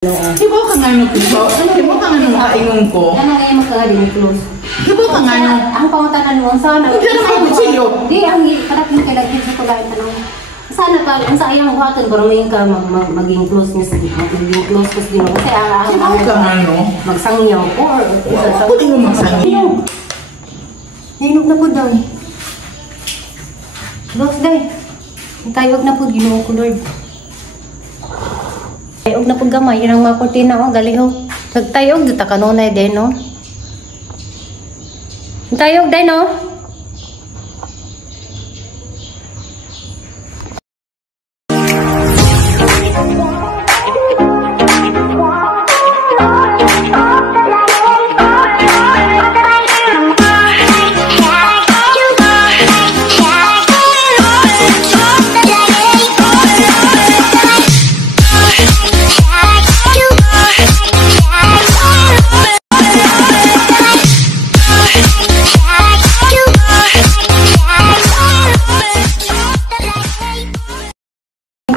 Diba ka nga nung diba ka nga nung kaingon ko? Ano nga yung magkagali ni Close? Diba ka nga nung? Ang pangutan noon, sana. Hindi na naman kutsilyo. Di, ang parating kailangan sa kulay tanong. Sana ka, ang sayang buhatan, parang may ka maging close niya sa maging close ko sa dino. Kasi ang Diba ka nga nung? magsangyaw ko or Ako din mo magsangyaw. Hinog na po daw eh. Close day. Tayog na po, Ginoo ko Lord. Tayog na po gamay, yun ang mga kurtina o, gali ho. Tayog, dito ka nunay din no. Tayog din no.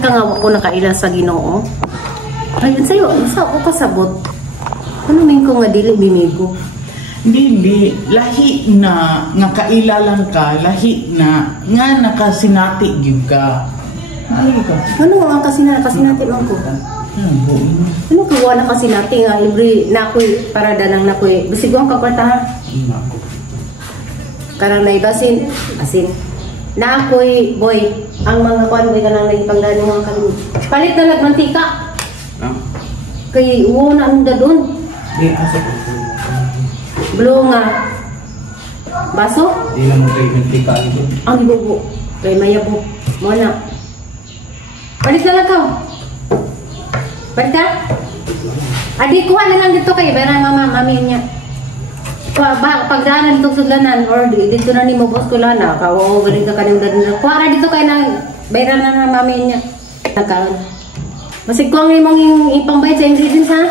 Kangawa ko nakaila sa Ginoo. Ayun sa'yo, isa ako kasabot. Ano min ko nga dili bimigo? Dili, lahi na nga kailalang ka, lahi na nga nakasinati gyud ka. Ay ka. Ano nga kasinati man ko? Ano kawa na kasinati nga libre na ako'y para danang na ako'y basigwang kagwarta ha? Karang naibasin, asin. Na ako'y boy, ang mga kwan boy kanang naipangdano mga kalim. Palit na nagmantika. Kay uwo na ang dadon. Di asa ko. Blue nga. Baso? Di na mo kayo mantika ito. Ang ibubo. Kay mayabo. Muna. Palit na lang ka. Palit ka? Adi, kuha na lang dito kayo. Bayan ang mami niya. Pagdaanan dito sudlanan or dito na ni mo boss ko lana. Kawaw, galing ka kanang dadon. Kuha na dito kayo na. Bayan na ng mami niya. Nagkaon. Masig ko ang imong ipangbayad sa ingredients ha?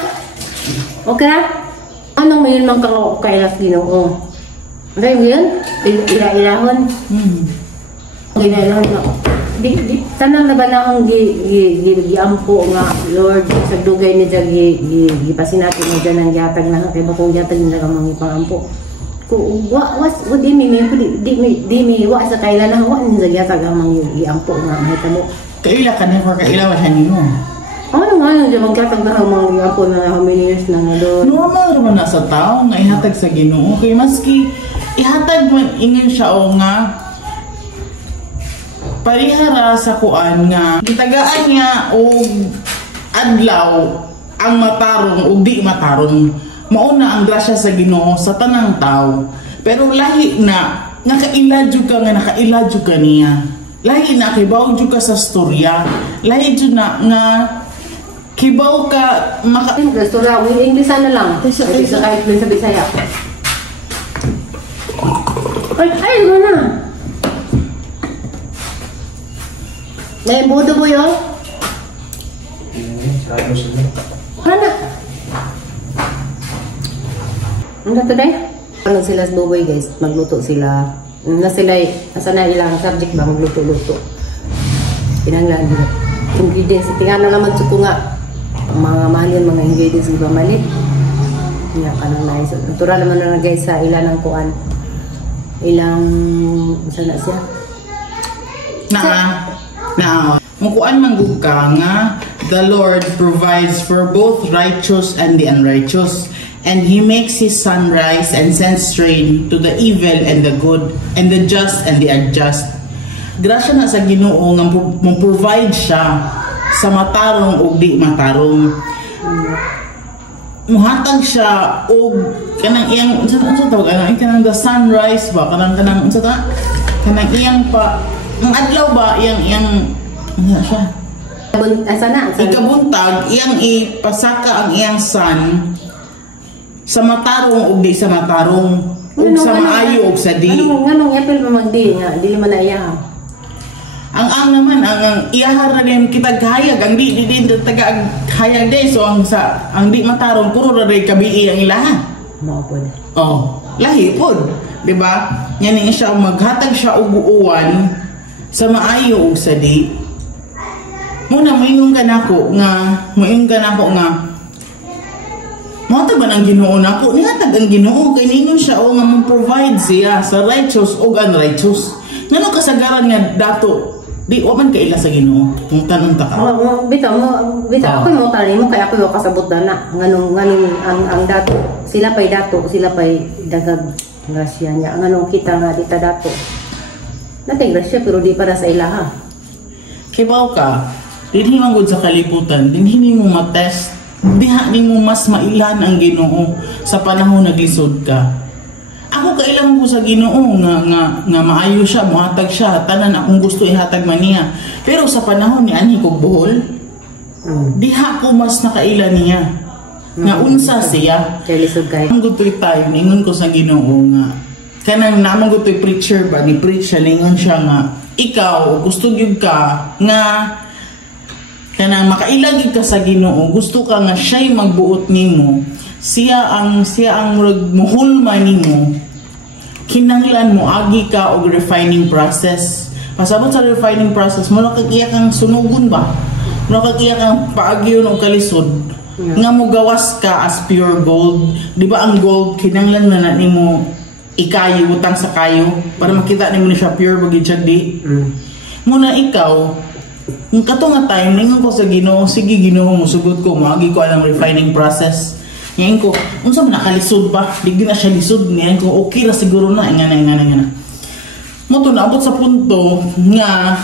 Okay na? Anong mayon mang kailas Ginoo? Ano yun? Ila-ilahon? Ila-ilahon na. Tanang na ba na akong giampo nga, Lord, sa dugay ni Diyan, gipasinatin mo dyan ang yatag na, kaya ba kung yatag nila ka mga ipangampo? Di mi, wa sa kailan na, wa nila yatag ang mga iampo nga, mahita mo. Kaila ka na for kaila wa siya nimo. Ano nga yung dyan, magkatag na ang mga iampo na how many years na nga doon? Normal naman na sa tao nga ihatag sa Ginoo. Kay maski ihatag man ingon siya o nga parihara sa kuan nga gitagaan niya og adlaw ang matarong ug di matarong. Mauna ang grasya sa Ginoo sa tanang tao. Pero lahi na nga kailadyo ka nga nakailadyo ka niya. Lahi na kibaw jud ka sa storya. Lahi jud na nga kibaw ka maka Restaurant, with English na lang. Sa kahit sa Bisaya. Ay, ano na? Naibudo mo yun? Hana. Ano ito day? Ano sila sa buboy guys? Magluto sila. Nasa na ilang subject ba? Magluto-luto. Pinanglaan nila. Ingredients. Tingnan na naman ko nga. Mga mahalin, mga ingredients. Di ba malit? Nga ka nang nais. Natural naman na guys sa ilan ng kuan. Ilang... Saan na siya? Now, kung kuan manggug ka nga, the Lord provides for both righteous and the unrighteous, and He makes His sun rise and sends rain to the evil and the good, and the just and the unjust. Grasya na sa Ginoo nga mo-provide siya sa matarong o di matarong. Muhatag siya og kanang iyang unsa tawag kanang the sunrise ba kanang unsa ta kanang iyang pa ang adlaw ba iyang ano siya ikabuntag iyang ipasaka ang iyang sun sa matarong ug di sa matarong ug sa maayo ug sa di nganong April pa magdi nga dili man na iya ang naman ang iyahar na din kita hayag ang di taga hayag day so ang di matarong puro ra day kabii ang ilaha mao pod lahi pod di ba yan ni siya maghatag siya og uwan sa maayo ug sa di muna moingon ka nako nga Matag ba ng Ginoo nako? Nihatag ang Ginoo kay ninyo siya o nga mo-provide siya sa righteous o unrighteous. Ngano kasagaran nga dato di wa man kaila sa Ginoo. Kung tanong ta ka. Bitaw ako mo tani mo kay ako yo kasabot dana nganong ang dato sila pay dagag grasya niya nganong kita nga dita dato. Natay grasya pero di para sa ilaha. Kay bao ka, dinhi man gud sa kalibutan, dinhi mo matest. Diha ni mo mas mailan ang Ginoo sa panahon naglisod ka. Ako kailangan ko sa Ginoo nga maayo siya, muhatag siya, tanan akong gusto ihatag man niya. Pero sa panahon ni ani kog buhol, diha ko mas nakailan niya. Nga unsa siya. Kay lisod kay. Ang gutoy tayo, ningon ko sa Ginoo nga kanang namang gutoy preacher ba ni preach siya, ningon siya nga ikaw gusto gyud ka nga kanang makailagig ka sa Ginoo, gusto ka nga siya'y magbuot nimo, siya ang muhulman nimo, kinahanglan mo agi ka og refining process. Pasabot sa refining process, mo kagiya kang sunugon ba? Mo kagiya kang paagyon og kalisod. Nga mo gawas ka as pure gold. Di ba ang gold kinahanglan na nimo ikayo utang sa kayo para makita nimo ni siya pure bagid siya di. Muna ikaw yung kato nga time, ningon ko sa Ginoo, sige Ginoo, musugot ko, maagi ko alang refining process. Ngayon ko, unsa man nakalisod ba? Di na siya lisod. Ngayon ko, okay ra siguro na, ingana. Mo to naabot sa punto nga,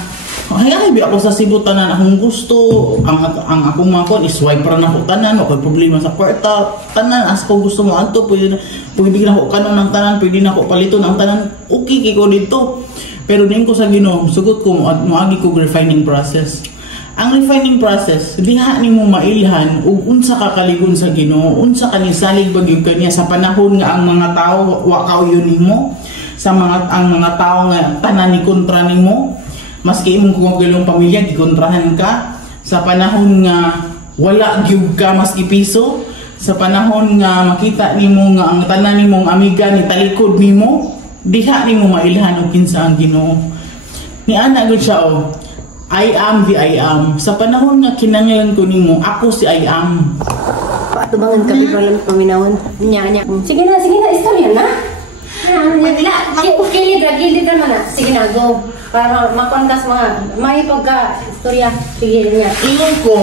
hayay ako sa Cebu tanan akong gusto, ang akong mga kon, iswipe ra na ko tanan, okay problema sa kwarta, tanan, as ko gusto mo anto, pwede bigyan ako kanon ng tanan, pwede na ako palito ng tanan, okay kiko dito. Pero din ko sa Ginoo, sugot ko moagi ko refining process. Ang refining process, diha nimo mailhan ug unsa ka kaligon sa Ginoo, unsa ka ni salig bagyog kaniya sa panahon nga ang mga tawo wa kauyon nimo, sa ang mga tawo nga tanan ni kontra nimo, maski imong kugulong pamilya gikontrahan ka, sa panahon nga wala gyud ka maski piso, sa panahon nga makita nimo nga ang tanan nimong amiga ni talikod nimo, diha nimo mailhan og kinsa ang Ginoo. Ni ana gud siya o, I am the I am. Sa panahon nga kinanglan ko nimo, ako si I am. Paatubangan ka bigla lang paminawon. Nya. Sige na, istorya na. Gilid ra man na. Sige na, go. Para makontas mga may pagka istorya. Sige niya. Ingon ko,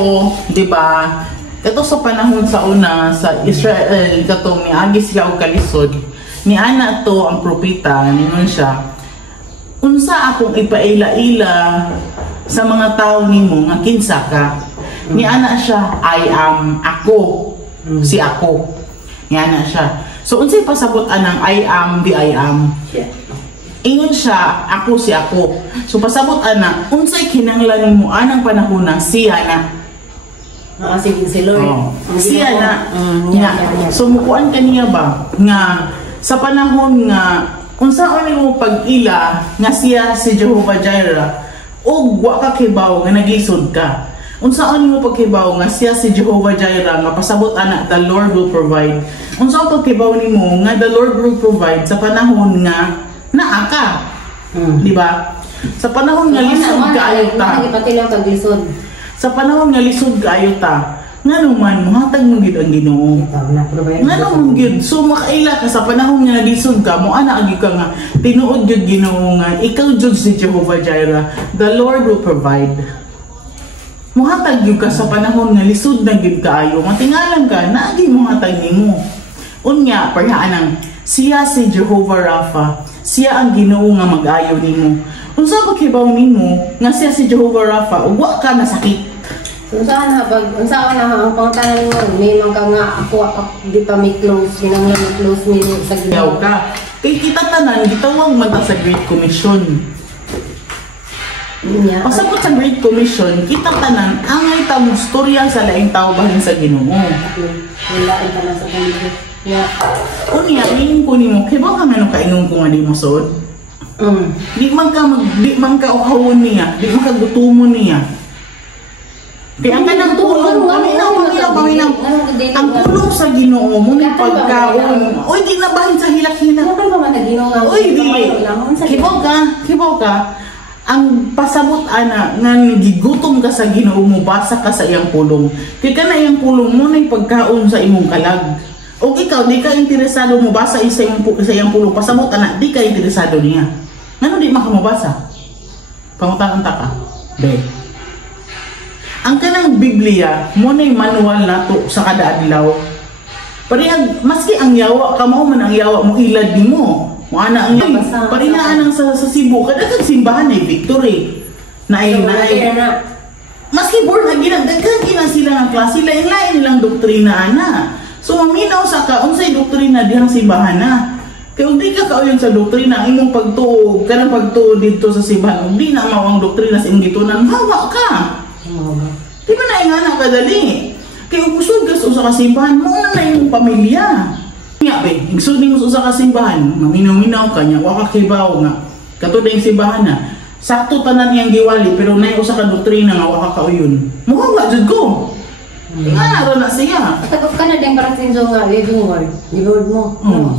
di ba? Ito sa panahon sa una sa Israel katong miagi sila og kalisod. Ni ana to ang propeta, ningon siya, unsa akong ipaila-ila sa mga tao nimo nga kinsa ka? Ni ana siya, I am, ako, si ako. Ni ana siya. So unsay pasabot anang I am, the I am? Ingon siya, ako si ako. So pasabot ana, unsay kinahanglan nimo anang panahon na siya na? Sige si Lord. Siya na. So mukuan kaniya ba nga sa panahon nga unsaon nimo pag-ila nga siya si Jehovah Jireh ug wa ka kibaw nga naglisod ka. Unsaon nimo pagkibaw nga siya si Jehovah Jireh nga pasabot ana the Lord will provide. Unsaon pagkibaw nimo nga the Lord will provide sa panahon nga naa ka. Di ba? Sa panahon nga lisod kaayo ta. Sa panahon nga lisod kaayo ta. Ngano man mohatag mo gid ang Ginoo. Ngano man gid so makaila ka sa panahon nga naglisod ka mo ana agi ka nga tinuod gyud Ginoo nga ikaw jud si Jehovah Jireh, the Lord will provide. Mohatag gyud ka sa panahon nga lisod na gyud kaayo, matingalan ka naagi mohatag nimo. Unya parhaan ang siya si Jehovah Rapha, siya ang Ginoo nga mag-ayo nimo. Unsa pagkibaw nimo nga siya si Jehovah Rapha ug wa ka nasakit? Unsaon na ang pangtanan mo may man ka nga ako di pa may close kinanglan mo close ni sa Ginoo ka. Kay kita tanan gitawag man ta sa Great Commission. Pasabot sa Great Commission, kita tanan angay ta mo storya sa laing tao bahin sa Ginoo. Wala ay tanan sa kanila. Unya ning ko nimo kay ba ka ngano kaingon ko nga di masod? Di man ka uhawon niya, di man ka gutumon niya. Kaya ang kanang tulong, paminaw. Ang tulong sa Ginoo mo may pagkaon. Uy, di na bahin sa hilak-hilak. Ano ba man na Ginoo nga? Uy, dili. Kibaw ka. ang pasabot ana nga gigutom ka sa Ginoo mo, basa ka sa iyang pulong. Kay kana iyang pulong mo na pagkaon sa imong kalag. O ikaw di ka interesado mo basa sa iyang pulong, pasabot ana di ka interesado niya. Ngano di makamabasa? Pangutan-unta ka. Be. Ang kanang Biblia mo na manual nato sa kada adlaw. Parihag maski ang yawa ka mao man ang yawa mo ilad nimo. Mo ana ang parihaan ang sa Cebu kada kag simbahan ay victory. Naay maski born again daghan kina sila nga klase lain-lain lang doktrina ana. So maminaw sa ka unsay doktrina dihang simbahan na. Kay ug di ka kauyon sa doktrina ang imong pagtuo kanang pagtuo dito sa simbahan ug di na mao ang doktrina sa imong gitunan hawa ka. Di ba na ingana kadali? Kaya kung usod ka sa usa ka simbahan, mauna na yung pamilya. Nga be, igsud mo sa usa ka simbahan, maminaw-minaw ka niya, waka kibaw nga. Katod yung simbahan na, sakto tanan niyang giwali, pero na usa ka doktrina nga waka kauyon. Mukha nga jud ko. Ingana ron na siya. Takot ka na din para sa nga living word. Living word mo.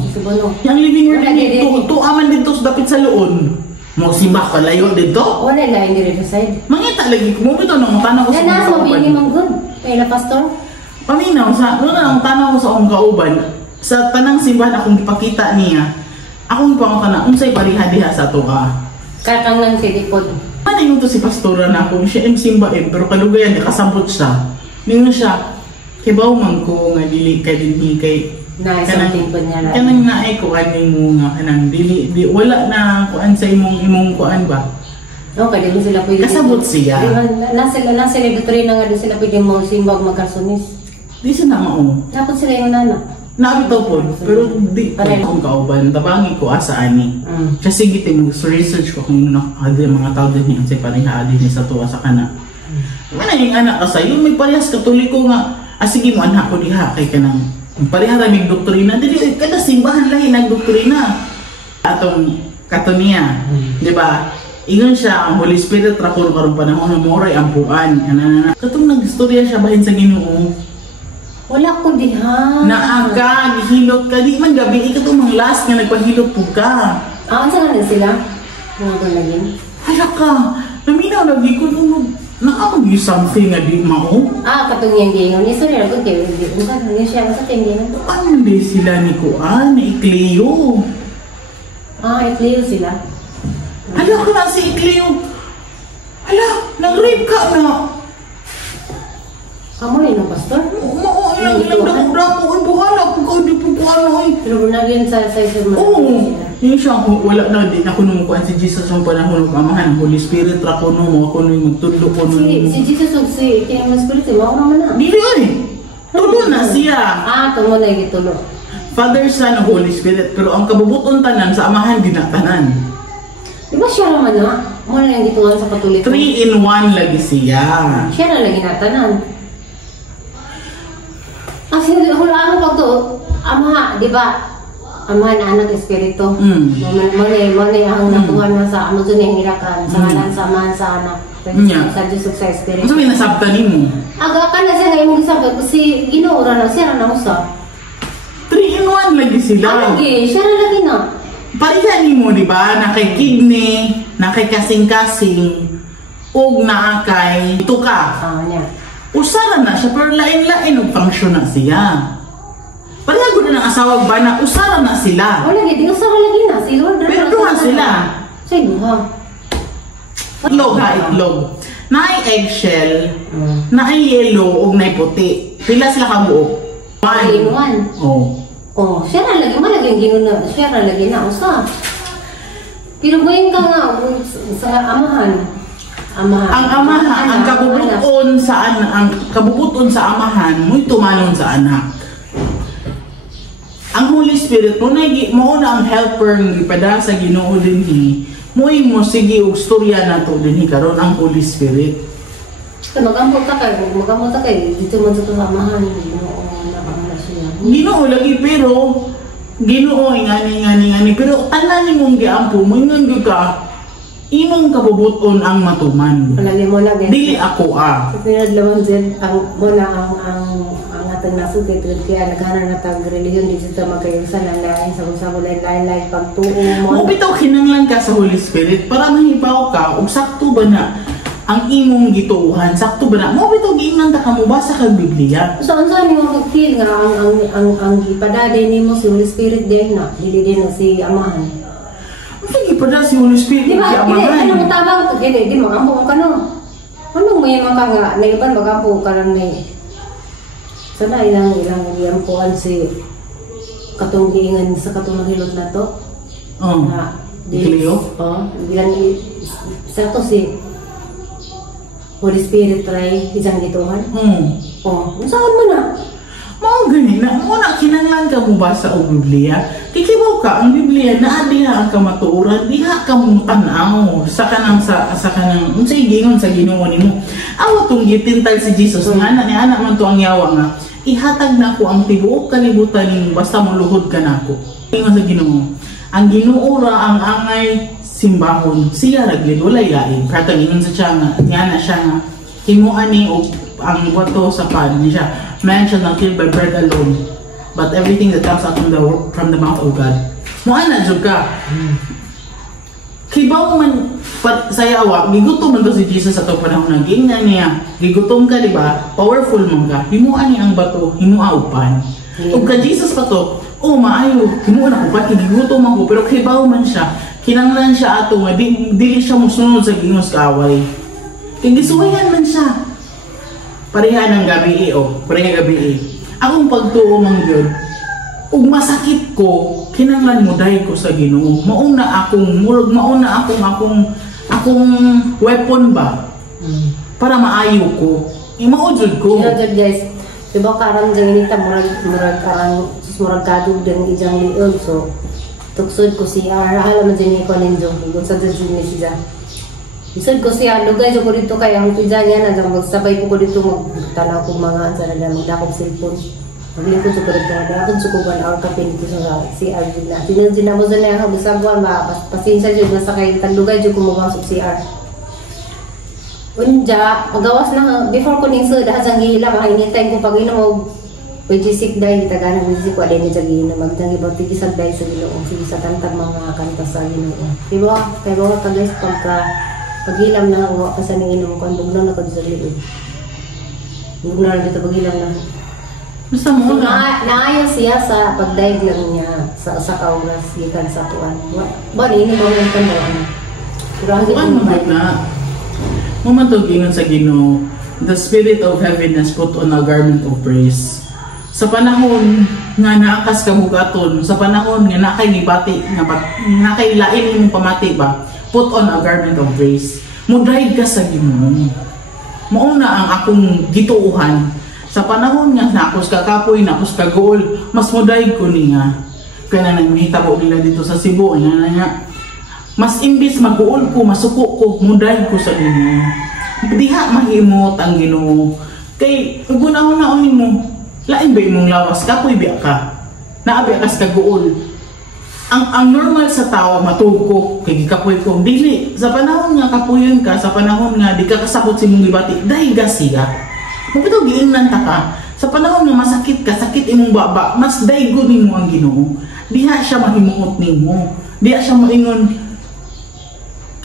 Susubuno. Yung living word dito, tuaman dito sa dapit sa luon. Mo simba ka layo dito? Wala lang hindi sa side. Mangita lagi ko mo bitaw nang tanong ko sa mga kauban. Mabili man good. Kaya na pastor. Paminaw sa ang tanong ko sa akong kauban sa tanang simbahan akong ipakita niya. Akong ipangko na unsay pariha diha sa tuwa. Kakang lang si Dipod. Ano yung to si pastora na ako siya simba pero kalugayan kasabot siya. Ningon siya kibaw man ko nga dili kay dinhi kay kanang naay ko ani mo nga kanang dili di wala na kuan sa imong kuan ba. Okay, di mo sila pwede. Kasabot siya. Nasa doktrina nga din sila pwede mo simbag magkarsonis. Di sila mao. Dapat sila yung nana. Nabitaw po, pero di akong kauban, tabangi ko asa ani. Siya sige mo research ko kung ano mga tao din niya sa panihaali niya sa tuwa sa kana. Mana yung anak ka sa'yo, may parehas katoliko nga, sige mo anak ko diha kay kanang parehas ramig doktrina, dili kada simbahan lahi nagdoktrina. Atong katonia, di ba? Ingon siya ang Holy Spirit ra kun karong panahon mo ray ampuan. Katong nagistorya siya bahin sa Ginoo. Wala ko diha. Naaga, gihilot ka. Di man gabi, ikaw itong last nga nagpahilot po ka. Saan na sila? Mga lagin? Hala ka, naminaw lagi ko nung nakapag-you something nga di mao. Katong yung gingon. Iso nila ko kayo. Saan siya? Saan yung gingon? Ano di sila ni Kuan, ni Ikleo. Ikleo sila. Hala ka na si Ikleo. Hala, nag-rape ka na. Amo rin ang pastor? Oo, ilang dako-dako ang buhala kung kau di po kuan ay. Pero naging sa sermon. Oo. Yung siya, wala na din ako nung kuan si Jesus ang panahon ng amahan. Holy Spirit ra ko nung ako nung magtudlo ko nung. Si Jesus ug si King Spirit mao naman na. Dili ay. Tulo na siya. Tumo na gitulo. Father, Son, Holy Spirit. Pero ang kabubuton tanan sa amahan di na tanan. Di ba siya naman na? Mo na yung gituan sa Katoliko. 3 in 1 lagi siya. Siya na lagi natanan. Hulaan ko to, ama, di ba? Ama na anak espiritu. Mali ang natuhan na sa Amazon yung irakan, sa ngalan sa amahan sa anak. Sa Diyos sa espiritu. Ano may nasabta ni mo? Aga ka na siya ngayon mong sabi, si Ginoora na siya na usap. 3 in 1 lagi sila. Lagi, siya na lagi na. Parihan ni mo, di ba? Na kay kidney, na kay kasing-kasing, ug na kay tuka. Niya. Usara na siya, pero lain-lain ang function na siya. Palago na ng asawag ba na usara na sila. Wala, di usara lagi na. Si Lord. Pero doon sila. Sa inyo, ha? Itlog ha, itlog. Naay eggshell, naay yellow, ug naay puti. Pila sila kabuok? 3 in 1. Siya na lagi, malaging ginuna. Siya na lagi na, usa. Pinubuhin ka nga sa amahan. Ang amahan, ang kabubuton sa amahan, mo'y tumanon sa anak. Ang Holy Spirit, mo na ang helper ng ipada sa Ginoo dinhi, mo'y mo sige og storya na to dinhi karon ang Holy Spirit. Magamot ta kay dito man sa amahan, Ginoo na siya. Ginoo lagi pero Ginoo ingani pero tanan nimong giampo mo ingon gyud ka. Imong kabubuton ang matuman. Lagi mo lagi. Dili ako Sa pinadlawan din ang mo na ang ato natang nasukit kaya naghanan na tag relihiyon di sa magkayusan ang lain sa usabo lain-lain pagtuo mo. Mo bitaw kinanglan ka sa Holy Spirit para mahibaw ka ug sakto ba na ang imong gituuhan, sakto ba na mo bitaw giingnan ta kamo basa kag Biblia. So unsa nimo mag-feel nga ang ipadaday nimo si Holy Spirit din na dili din si Amahan. Sige pa na si Holy Spirit Di ba? si Amahan. Ano mo tabang di magampo ka no. Anong may mga nga naiban magampo ka lang ni sana ilang iyampuan si katong giingan sa katong hilot na to. Na Cleo? Bilang sa to si Holy Spirit try isang gituhan. Saan mo na? Mao gani na mo na kinanglan ka mo basa og Biblia. Kikibaw ka ang Biblia na diha ang kamatuoran, diha ka mong tan-aw sa kanang unsay gingon sa Ginoo nimo. Awa tong gitintag si Jesus nga ni ana man to ang yawa nga ihatag nako ang tibuok kalibutan nimo basta moluhod ka nako. Ingon sa Ginoo. Ang Ginoo ra ang angay simbahon, siya raglid walay lain. Katong ingon sa siya nga siya nga himuan ni og ang bato sa pan niya. Man shall not live by bread alone, but everything that comes out from the mouth of God. Mo ana jud ka. Kibaw man sayawa, gigutom man to si Jesus sa to panahon na giingnan niya. Gigutom ka di ba? Powerful man ka. Himuan ni ang bato, himua og pan. Ug ka Jesus pa to, maayo, himuan ako pa gigutom ako pero kibaw man siya. Kinanglan siya ato nga dili siya mosunod sa Ginoo sa kaway. Kay gisuwayan man siya. Pareha ng gabi pareha gabi. Akong pagtuo man gyud. Ug masakit ko, kinanglan mo dahil ko sa Ginoo. Mauna akong weapon ba? Para maayo ko. Imaudjud ko. Guys, diba karang janginita murag kadug ng ijang liyon. So, tuksod ko siya. Alam mo dyan ko ninyo. Kung sa dyan siya. Isod ko siya, lugay ko dito kaya ang pizza niya na magsabay ko dito magtanaw ko mga ansa na magdakong cellphone. Maglingkod ko dito, dapat sukuban ang kapin dito sa CR na. Dinamo sa niya, bisagwan ba, pasensya dyan sa kay taglugay dyan ko mamasok CR. Unja, magawas na, before ko ning soda, hasang gihila, makainitay ko pag inom Pwedisik dahil tagaan ng pwedisik ko adin ni Jagin na magdangi ba tigisag dahil sa Ginoo sige sa tantang mga kanta sa Ginoo. Kaya ba ka guys paghilam na ako kasi nang inom ko bugnaw na ko sa liod. Bugnaw na dito paghilam na. Basta mo na naayon siya sa pagdaig lang niya sa kaugas gikan sa tuan. Ba ini ba yung kanila? Kuan mo na. Momento gingon sa Ginoo, the spirit of heaviness put on a garment of praise. Sa panahon nga naakas ka mugaton, sa panahon nga nakay nibati nga nakay lain imong pamati ba, put on a garment of praise. Mudraig ka sa Ginoo. Mao na ang akong gituuhan. Sa panahon nga nakos ka kapoy, nakos ka goal, mas mudraig ko niya. Kaya nang mahitabo nila dito sa Cebu nga mas imbis mag-uol ko, masuko ko, mudraig ko sa Ginoo. Diha mahimot ang Ginoo. Kay uguna-una mo, lain ba imong lawas kapoy biya ka? Naabi ka sa kaguol. Ang normal sa tao matuko kay gikapoy ko. Dili sa panahon nga kapuyon ka, sa panahon nga di ka kasabot sa imong gibati, dahil gasiya. Mabitaw giingnan ta ka. Sa panahon nga masakit ka, sakit imong baba, mas daygo nimo ang Ginoo. Diha siya mahimuot nimo. Diha siya moingon.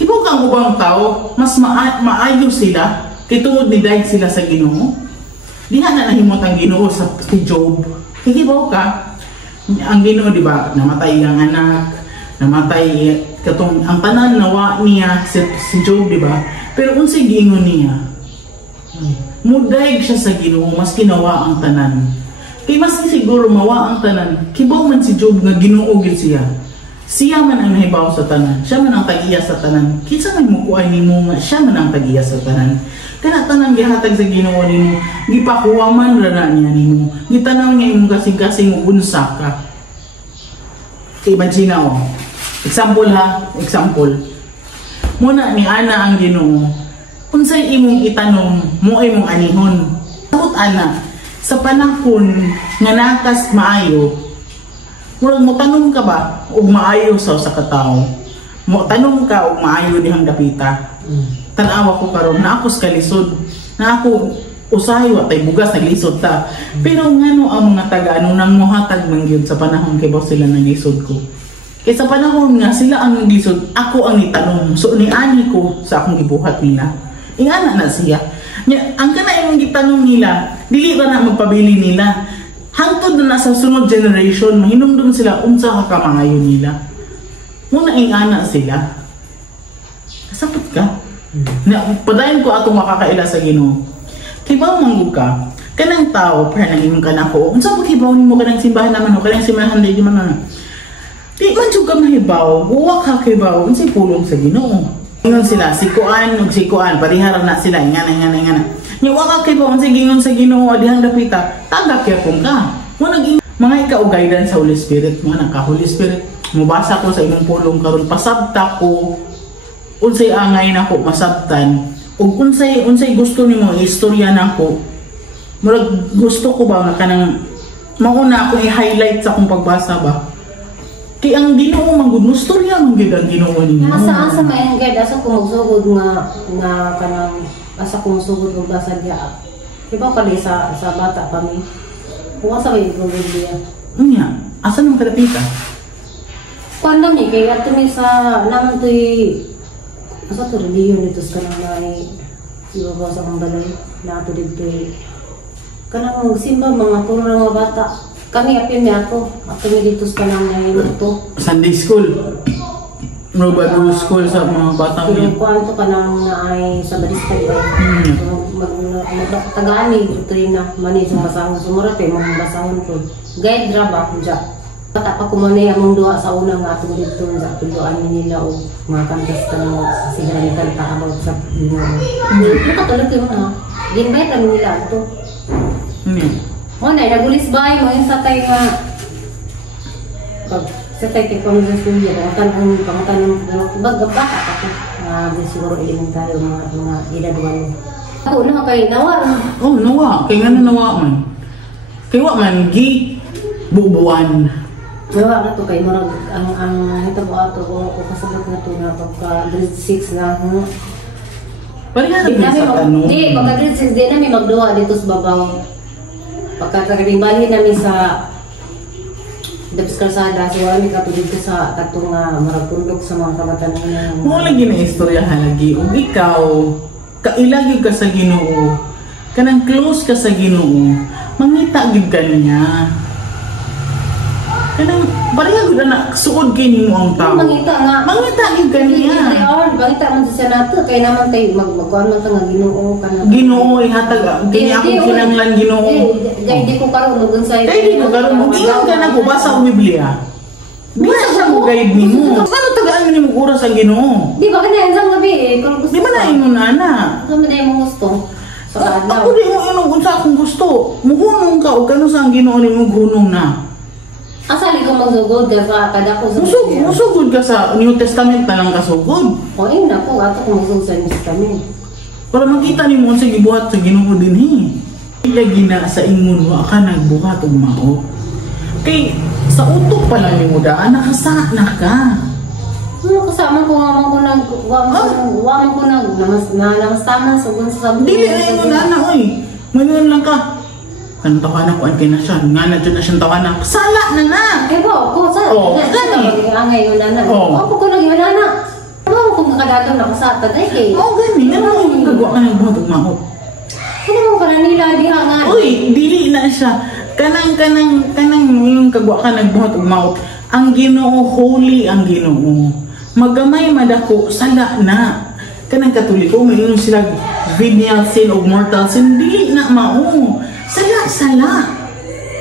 Kibo kang ubang tao, mas maayo sila kay tungod ni dayeg sila sa Ginoo. Diha na nahimot ang Ginoo sa si Job. Kikibaw ka. Ang Ginoo di ba namatay ang anak, namatay katong ang tanan nawa niya si Job di ba? Pero unsay giingon niya? Mudayeg siya sa Ginoo mas kinawa ang tanan. Kay mas siguro mawa ang tanan. Kibaw man si Job nga Ginoo gid siya. Siya man ang nahibaw sa tanan. Siya man ang tag-iya sa tanan. Kinsa man mo kuay nimo nga siya man ang tag-iya sa tanan. Kana tanang gihatag sa Ginoo nimo, gipakuha man ra na niya nimo. Gitanaw niya imong kasing-kasing unsa ka. Imagine o. Example ha, example. Muna ni ana ang Ginoo. Unsay imong itanong, mo imong anihon. Sabot ana, sa panahon nga nakas maayo, murag mo tanong ka ba og maayo sa usa ka tawo? Mo tanong ka og maayo dihang dapita. Tanawa ko karon na ako sa kalisod na ako usahay wa tay bugas naglisod ta. Pero ngano ang mga taga ano nang mohatag man gyud sa panahon kay baw sila naglisod ko. Kay sa panahon nga sila ang naglisod, ako ang nitanong. So niani ko sa akong gibuhat nila. Ingana na siya. Ang kana imong gitanong nila, dili ra na magpabili nila. Hangtod na sa sunod generation, mahinumdum sila unsa ka kamangayo nila. Muna ingana sila. Kasapot ka. Padayon ko atong makakaila sa Ginoo. Kibaw manggug ka. Kanang tao, pero nang imong kanako. Unsa mo kibaw nimo kanang simbahan naman o kanang simbahan di man. Di man jud ka mahibaw. Wa ka kibaw unsay pulong sa Ginoo. Ingon sila si Kuan ug si Kuan parihara na sila ingana. Nya wa ka kibaw unsay gingon sa Ginoo dihang dapita. Tagak yapon ka. Mo naging mga ikaw guidance sa Holy Spirit mo nang ka Holy Spirit. Mubasa ko sa imong pulong karon pasabta ko unsay angay nako masabtan ug unsay gusto nimo istorya nako. Murag gusto ko ba nga kanang mauna ako i-highlight sa akong pagbasa ba. Kay ang Ginoo man gud istorya man gid ang Ginoo ninyo. Asa may guide asa ko magsugod nga kanang asa ko magsugod og basa diya. Diba kali sa bata pa mi. Kung asa may problema. Unya, asa nang kadapita? Kuan ni kay ato mi sa naman toy asa to reliyon dito sa kanang may ibabaw sa mga balay na ato dito kanang simba mga puro mga bata. Kami apin ni ako mi dito sa kanang may ito. Sunday school. Robado school sa mga bata mo. Kuan to kanang naay sa barista ba. Tagaan ni Trina mani sa basahon sumura pe mga basahon ko. Guide ra ba kunja. Bata pa kumanay among duha sa una nga atong dito sa pindoan nila o mga kantas kanang sigurang kanta about sa Ginoo. Nakatulog ko na. Ginbay kami nila ato. Mo na nagulis bay mo yung satay nga pag satay kay pamilya niya pangutan baka ako na siguro elementaryo mga edad 1. Ako na kay nawar. Oh, nawa. Kay nga nawa man. Kay wa man gi bubuan. Nawa na to kay murag ang hitabo ato ko kasabot na to na pagka grade 6 na. Pari nga sa tanong. Di, pagka grade 6 di namin magduwa dito sa babaw. Pagkakarimbali namin sa Dapis Kalsada, so wala may katulid ko sa katong maragpundok sa mga kabatanan. Mo lagi na istorya halagi. Ug ikaw, kailagi ka sa Ginoo. Kanang close ka sa Ginoo. Mangita gid ka niya. Kanang pareha gud na suod kay nimo ang tao. Mangita nga. Mangita gid ka niya. Mangita man sa nato kay naman kay magkuan man ta nga Ginoo kana. Ginoo ihatag kini ako kinahanglan Ginoo. Kay di ko karon lugon sa. Kay di ko karon ingon ka na ko basa ang Biblia. Bisa siya mo guide nimo. Ano tagaan nimo oras ang Ginoo? Di ba kana sa gabi kung gusto. Di man na ingon ana. Kung di mo gusto. Sa adlaw. Ako di mo ingon unsa akong gusto. Muhunong ka og kano sa ang Ginoo nimo gunong na. Asali ko magsugod ka sa kada ko sa Musugod ka sa New Testament na lang kasugod. O yun na po, ato ko magsugod sa New Testament. Para makita ni mo sa gibuhat sa Ginoo din Ilagi na sa ingon wa ka nagbuhat og mao. Kay sa utok pa lang nimo daan nakasa na ka. Ano kasama ko nga ko nag wa ko namas tama sa gun sa sabi. Dili ay mo na oy. Mayon lang ka. Kan tawanan ko ang kinasyan, nga na dyan na siyang tawanan. Sala na na! Eh ba, ko sa gani. Angay yun na na. Ako ko nag yun na na. Ano ko makadagam na kasata dahil kay? Gani. Ano yung gagawa ka ng buhat mahot? Ano mo ka na nila, di nga. Uy, dili na siya. Kanang yung kagawa ka ng buhat mahot. Ang Ginoo, holy ang Ginoo. Magamay madako, sala na. Kanang Katoliko, mayroon sila venial sin o mortal sin. Dili na mao. Sala.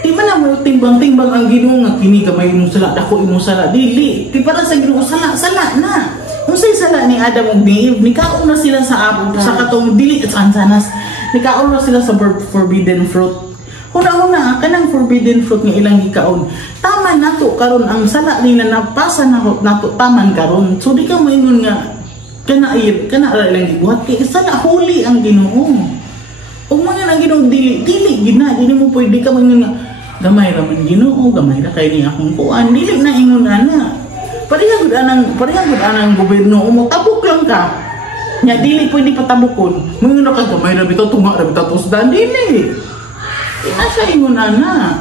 Di man na mo timbang-timbang ang Ginoo nga kini gamay mo sala, dako imo sala. Dili. Di para sa Ginoo sala na. Unsay sala ni Adam ug ni Eve, nikaon na sila sa katong dili at ansanas. Nikaon na sila sa forbidden fruit. Huna kanang forbidden fruit nga ilang gikaon. Tama nato karon ang sala nila napasa nato taman karon. So di ka moingon nga kana ilang gibuhat kay sala holy ang Ginoo. Kung mga nang Ginoo dili gina, dili mo pwede ka man nga gamay ra man Ginoo, gamay ra kay ni akong kuan, dili na ingon ana. Pareha gud anang gobyerno mo tabok lang ka. Nya dili pwede patabukon. Mga na kagamay na bitaw tunga na bitaw tusdan dili. Asa ingon ana?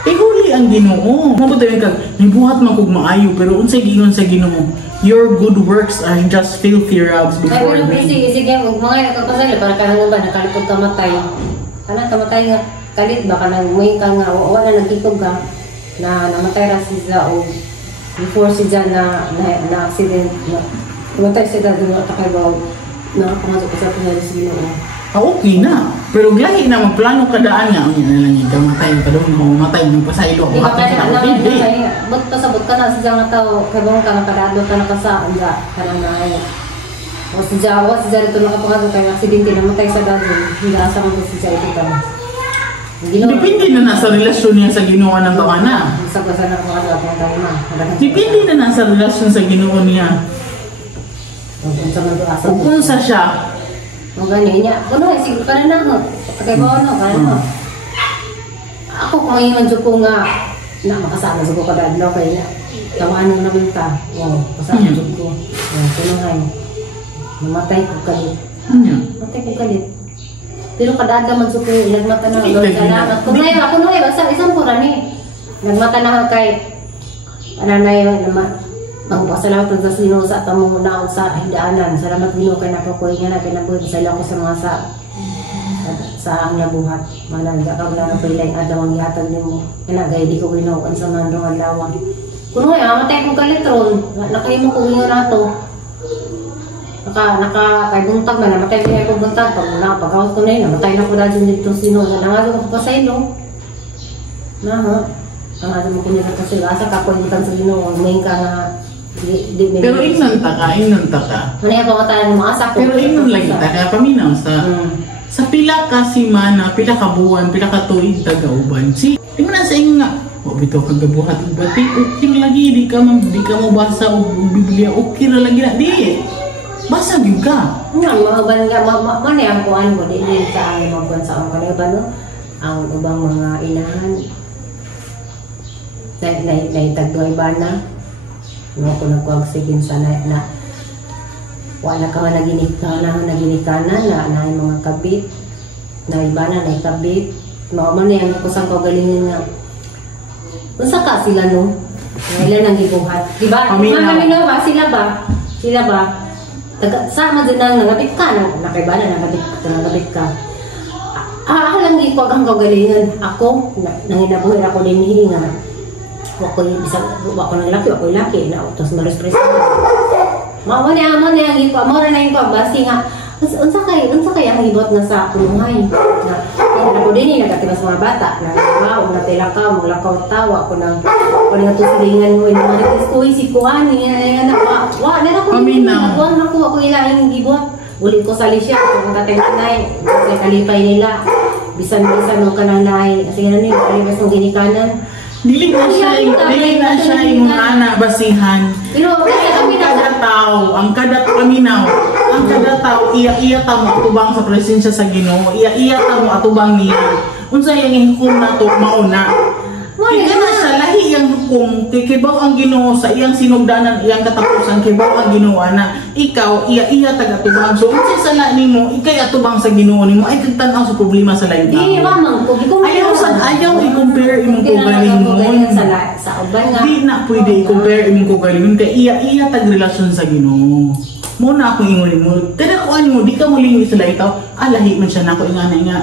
Ihuli ang Ginoo. Mabuti kag nibuhat man kog maayo pero unsay giingon sa Ginoo? Your good works are just filthy rags Ay, before pero me. sige, mga nakapasal, para kanang ba, nakalipod ka matay. Kanang kamatay nga, kalit ba, kanang may ka nga, wala nagkitog ka, na namatay ra siya o before siya na accident, na namatay siya doon at kakabaw, nakapangasok ka sa pinali siya Okay na. Pero lahi na magplano kadaan nga. Ang yan lang yung kamatay ka doon. Mamatay mo pa sa ilo. Di ba kaya Ako, hindi. ba't pasabot ka na siya nga tao, kabang ka nakadado ka nakasaan ka, kanang na o si Jawa rito nakapangasok kaya aksidente namatay sa dado, hindi asa mo si Jawa ito ka. Depende na nasa relasyon niya sa Ginoo ng tawana. Isa pa sana kung ano ang tayo na. Depende na nasa relasyon sa Ginoo niya. Kung sa mga asa Kung kunsa siya, ang ganyan niya. Kuno, siguro ka na na. Pagkay ba ano, kaya na. Ako kung may manjo ko nga, na makasama sa ko kadadlaw kaya na. Tamaan mo naman ka. Oo, kasama sa ko. Kunuhay. Namatay ko kalit. Namatay ko kalit. Pero kadadlaw man sa ko, nagmata na. Salamat. Kung ngayon, ako ngayon, isang pura ni. Nagmata na kay, ano na yun, magpasalamat po sa sino sa tamong naon sa hindaanan. Salamat Ginoo kay napakuha niya na kinabuhi sa ko sa mga sa ang nabuhat. Malangga ka na napilay adlaw ang gihatag nimo. Kinagay di ko ginawan sa mandong adlaw. Kuno ay amatay ko kalitron. Nakahimo ko gingon nato. Naka kay buntag man namatay ko buntag pag napagawas ko na yun. Namatay na ko dahil dito sino. Nangado ko pa sa ilo. Na ang ato mo kinita ko sila asa ka ko itan sa Ginoo ngayon ka nga pero ingnon ta ka. Ano yung pangatalan mo asa ko? Pero ingnon lang ta ka, paminaw sa pila ka simana, pila ka buwan, pila ka tuig tagauban. Si, di mo na sa inyo nga, bitaw kang gabuhat ibati, okay lagi, di ka mo basa o Biblia, okay na lagi na, di. Basa yun ka. Nga, mga ban nga, mani ang kuhan mo, di sa ang magkuhan sa ang kanil ba, no? Ang ubang mga inahan, na itagdoy ba na? Ano ko nagkuhagsigin sa na wala ka nga naginikanan na yung mga kabit na iba na ikabit man na yung kusang kagalingan nga usa ka sila no na ilan ang gibuhat diba? Maminaw ba? Sila ba? Sama din ang nagabit ka nakaiba na nagabit ka lang di ko ang kagalingan ako nanginabuhin ako din hilingan ako ng laki na utos maris-maris mo na ang iko mo na yung basi nga unsa kay ang ibot nga sa kulungan na ako din nagatiba sa mga bata na wow na telakaw mo lakaw tawa ko nang tusilingan mo ni Marites ko si kuan ni na wa na ko na ako ilang gibot uli ko sa lisya kung tatay-tatay sa kalipay nila bisan mo kanang naay kasi nga ni alibas ng ginikanan. Dili na siya yung ana basihan. Pero ang kada tao iya ta mo atubang sa presensya sa Ginoo. Iya ta mo atubang niya. Unsa yang hukom nato mauna. Kaya na siya lahi yang hukom kibaw ang Ginoo sa iyang sinugdanan iyang katapusan kibaw ang Ginoo na ikaw iya tagatubang. So unsa sala nimo ikay atubang sa Ginoo nimo ay kagtan-aw sa problema sa lain tao. Di mamang ko ayaw i-compare imong kaugalingon sa uban nga. Di na pwede i-compare imong kaugalingon kay iya tag relasyon sa Ginoo. Mo na ako ingon mo. Kada ko mo di ka muling sa lain tao. Lahi man siya nako ingana nga